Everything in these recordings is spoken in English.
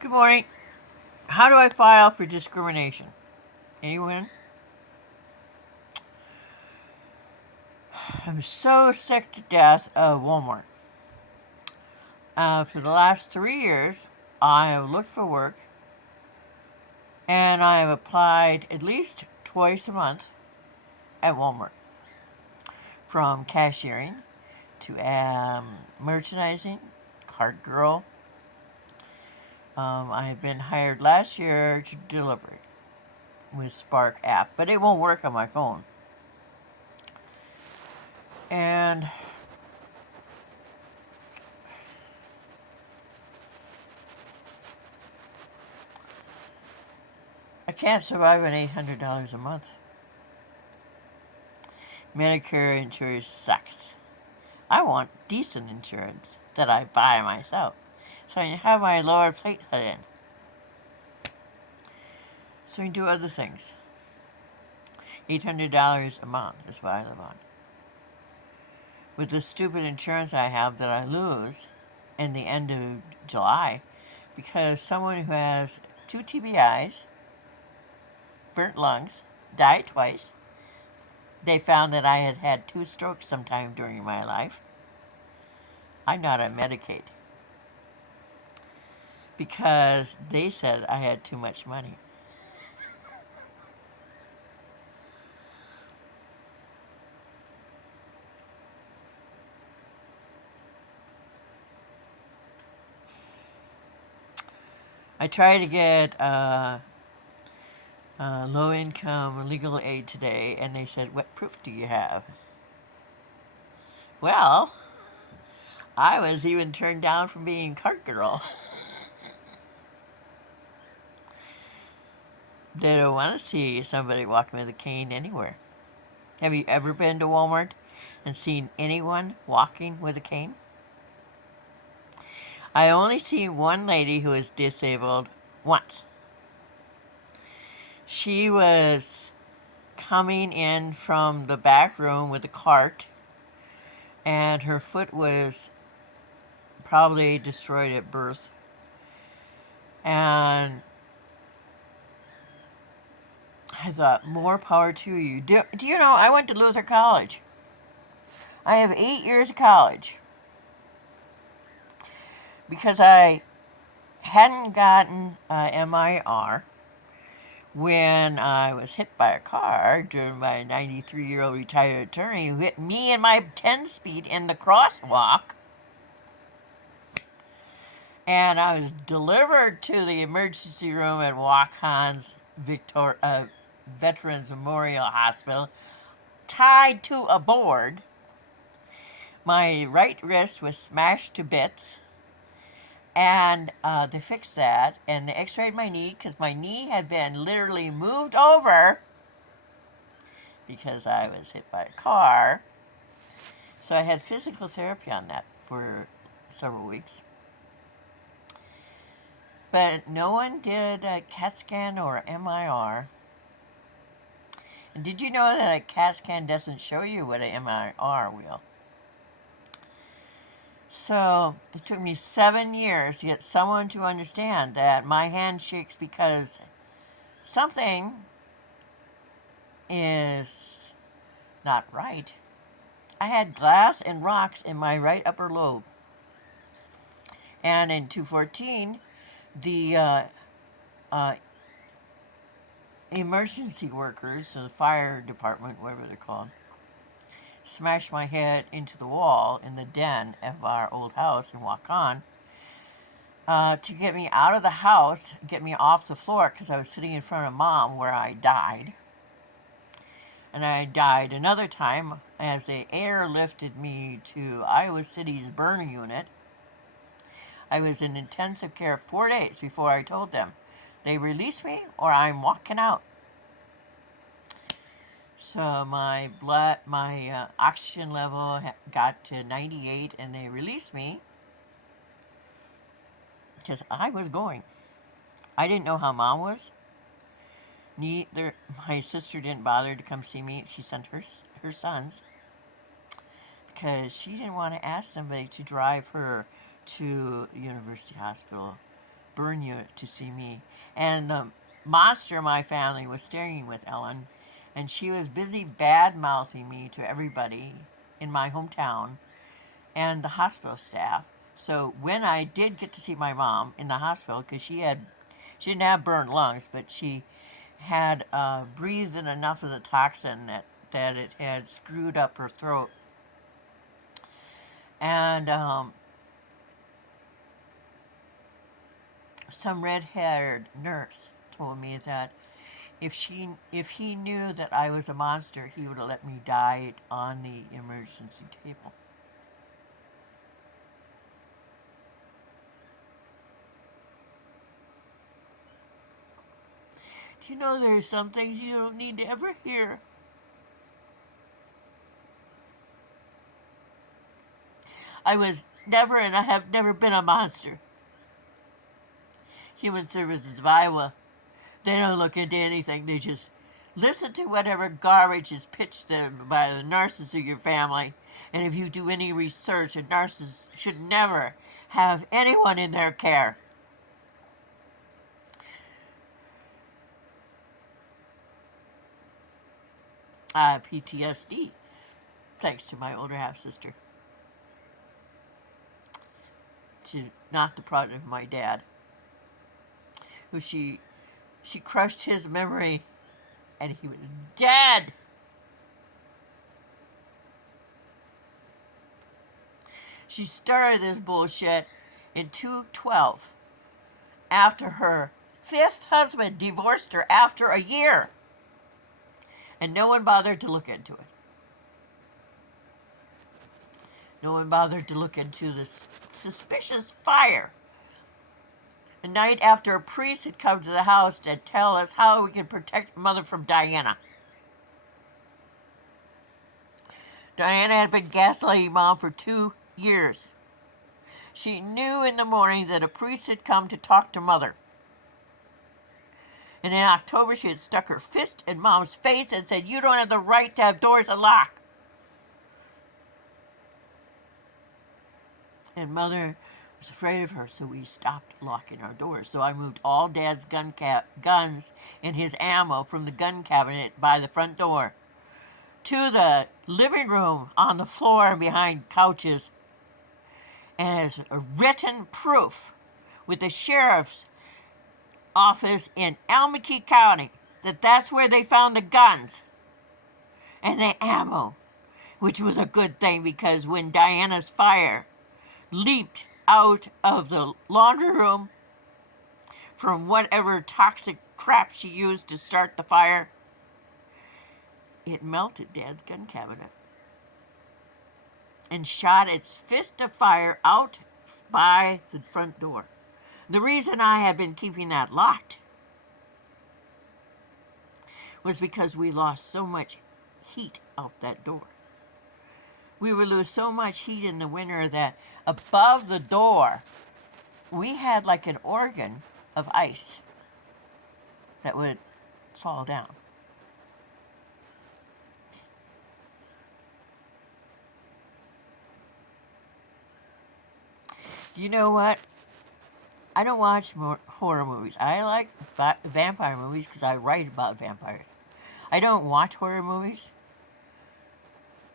Good morning. How do I file for discrimination? Anyone? I'm so sick to death of Walmart. For the last 3 years, I have looked for work and I have applied at least twice a month at Walmart. From cashiering to merchandising, cart girl. I have been hired last year to deliver with Spark app, but it won't work on my phone. And I can't survive on $800 a month. Medicare insurance sucks. I want decent insurance that I buy myself, so I can have my lower plate put in, so I can do other things. $800 a month is what I live on. With the stupid insurance I have that I lose in the end of July because someone who has 2 TBIs, burnt lungs, died twice. They found that I had had 2 strokes sometime during my life. I'm not on Medicaid because they said I had too much money. I tried to get low-income legal aid today, and they said, "What proof do you have?" Well, I was even turned down from being cart girl. They don't want to see somebody walking with a cane anywhere. Have you ever been to Walmart and seen anyone walking with a cane? I only see one lady who is disabled once. She was coming in from the back room with a cart, and her foot was probably destroyed at birth. And I thought, more power to you. Do you know, I went to Luther College. I have 8 years of college because I hadn't gotten MIR when I was hit by a car during my 93-year-old retired attorney who hit me in my 10-speed in the crosswalk. And I was delivered to the emergency room at Waukon's Veterans Memorial Hospital, tied to a board. My right wrist was smashed to bits, and they fixed that, and they x-rayed my knee because my knee had been literally moved over because I was hit by a car. So I had physical therapy on that for several weeks. But no one did a CAT scan or MIR. And did you know that a CAT scan doesn't show you what an MIR will? So it took me 7 years to get someone to understand that my hand shakes because something is not right. I had glass and rocks in my right upper lobe. And in 2014, the emergency workers, so the fire department, whatever they're called, smashed my head into the wall in the den of our old house in Waukon to get me out of the house, get me off the floor because I was sitting in front of Mom where I died. And I died another time as they airlifted me to Iowa City's burn unit. I was in intensive care 4 days before I told them they release me or I'm walking out. So my oxygen level got to 98 and they released me because I was going. I didn't know how Mom was. Neither my sister didn't bother to come see me. She sent her sons because she didn't want to ask somebody to drive her to the University Hospital burn you to see me. And the monster in my family was staying with Ellen, and she was busy bad mouthing me to everybody in my hometown and the hospital staff. So when I did get to see my mom in the hospital, because she didn't have burned lungs, but she had breathed in enough of the toxin that it had screwed up her throat. And some red-haired nurse told me that if he knew that I was a monster, he would have let me die on the emergency table. Do you know there's some things you don't need to ever hear? I was never, and I have never been a monster. Human Services of Iowa, they don't look into anything. They just listen to whatever garbage is pitched them by the nurses of your family. And if you do any research, a nurse should never have anyone in their care. I have PTSD, thanks to my older half sister. She's not the product of my dad, who she crushed his memory, and he was dead. She started this bullshit in 2012 after her fifth husband divorced her after a year, and no one bothered to look into it. No one bothered to look into this suspicious fire. The night after a priest had come to the house to tell us how we could protect mother from Diana. Diana had been gaslighting Mom for 2 years. She knew in the morning that a priest had come to talk to Mother. And in October, she had stuck her fist in Mom's face and said, "You don't have the right to have doors unlocked." And Mother was afraid of her, so we stopped locking our doors. So I moved all Dad's guns and his ammo from the gun cabinet by the front door to the living room on the floor behind couches, and as a written proof with the sheriff's office in Albuquerque County that that's where they found the guns and the ammo, which was a good thing because when Diana's fire leaped out of the laundry room from whatever toxic crap she used to start the fire, it melted Dad's gun cabinet and shot its fist of fire out by the front door. The reason I had been keeping that locked was because we lost so much heat out that door. We would lose so much heat in the winter that above the door, we had like an organ of ice that would fall down. Do you know what? I don't watch horror movies. I like vampire movies because I write about vampires. I don't watch horror movies.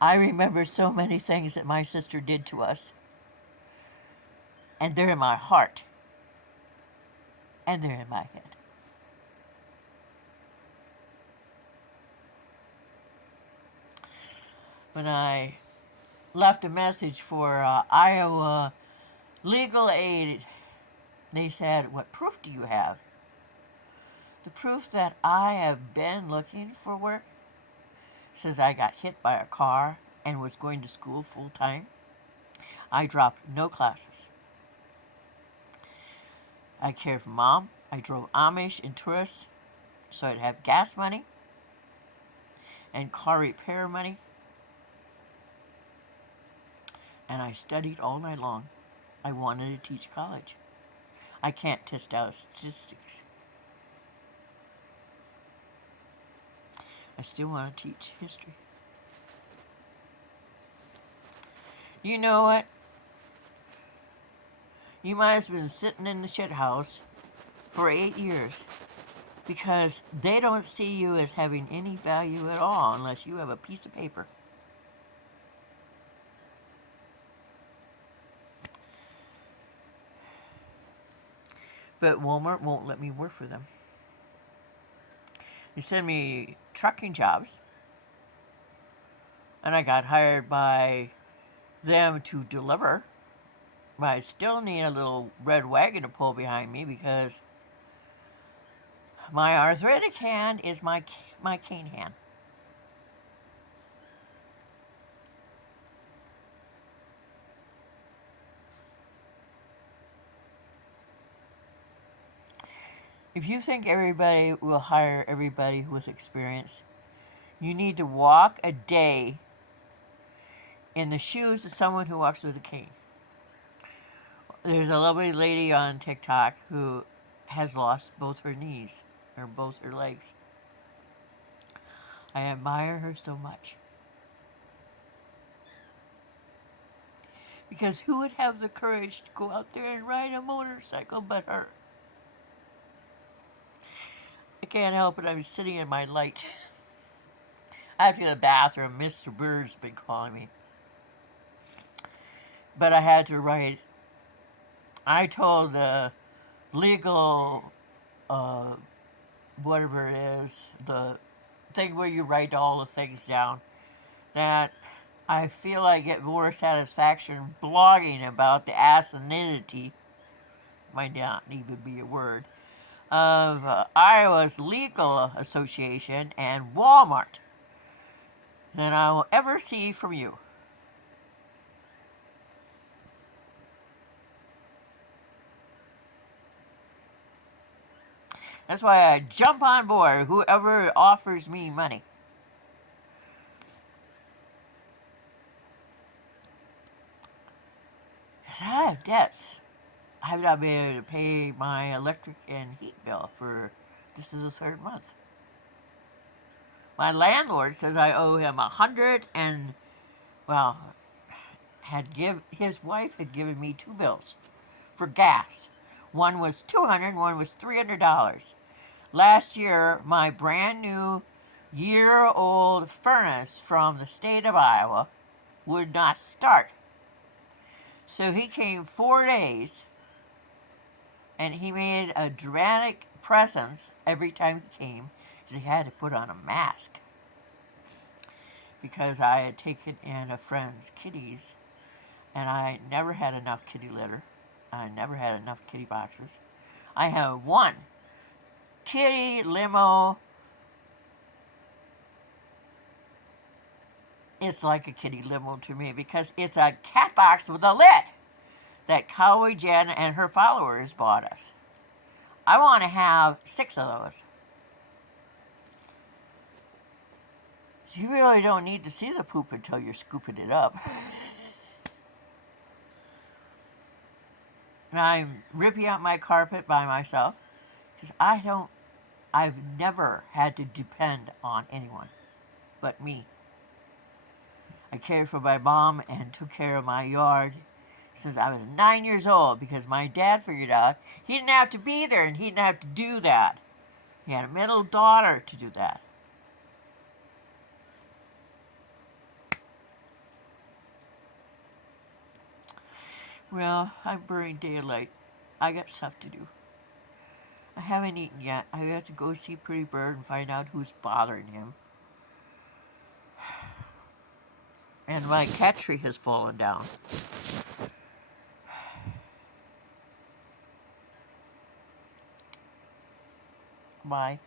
I remember so many things that my sister did to us. And they're in my heart. And they're in my head. When I left a message for Iowa legal aid, they said, "What proof do you have?" The proof that I have been looking for work says I got hit by a car and was going to school full time. I dropped no classes. I cared for Mom. I drove Amish and tourists so I'd have gas money and car repair money. And I studied all night long. I wanted to teach college. I can't test out statistics. I still want to teach history. You know what? You might have been sitting in the shit house for 8 years because they don't see you as having any value at all unless you have a piece of paper. But Walmart won't let me work for them. They send me trucking jobs, and I got hired by them to deliver. But I still need a little red wagon to pull behind me because my arthritic hand is my cane hand. If you think everybody will hire everybody with experience, you need to walk a day in the shoes of someone who walks with a cane. There's a lovely lady on TikTok who has lost both her knees, or both her legs. I admire her so much. Because who would have the courage to go out there and ride a motorcycle but her? I can't help it, I'm sitting in my light. I have to go to the bathroom. Mr. Bird's been calling me. But I had to write. I told the legal, whatever it is, the thing where you write all the things down, that I feel I get more satisfaction blogging about the asininity, might not even be a word, of Iowa's Legal Association and Walmart than I will ever see from you. That's why I jump on board whoever offers me money. Because I have debts. I have not been able to pay my electric and heat bill for this is the third month. My landlord says I owe him 100 and, well, his wife had given me 2 bills for gas. One was $200, one was $300. Last year, my brand new year-old furnace from the state of Iowa would not start. So he came 4 days, and he made a dramatic presence every time he came, because he had to put on a mask. Because I had taken in a friend's kitties, and I never had enough kitty litter. I never had enough kitty boxes. I have one kitty limo. It's like a kitty limo to me because it's a cat box with a lid that Cowboy Jen and her followers bought us. I want to have 6 of those. You really don't need to see the poop until you're scooping it up. I'm ripping out my carpet by myself because I've never had to depend on anyone but me. I cared for my mom and took care of my yard since I was 9 years old because my dad figured out he didn't have to be there and he didn't have to do that. He had a middle daughter to do that. Well, I'm burning daylight. I got stuff to do. I haven't eaten yet. I have to go see Pretty Bird and find out who's bothering him. And my cat tree has fallen down. Bye.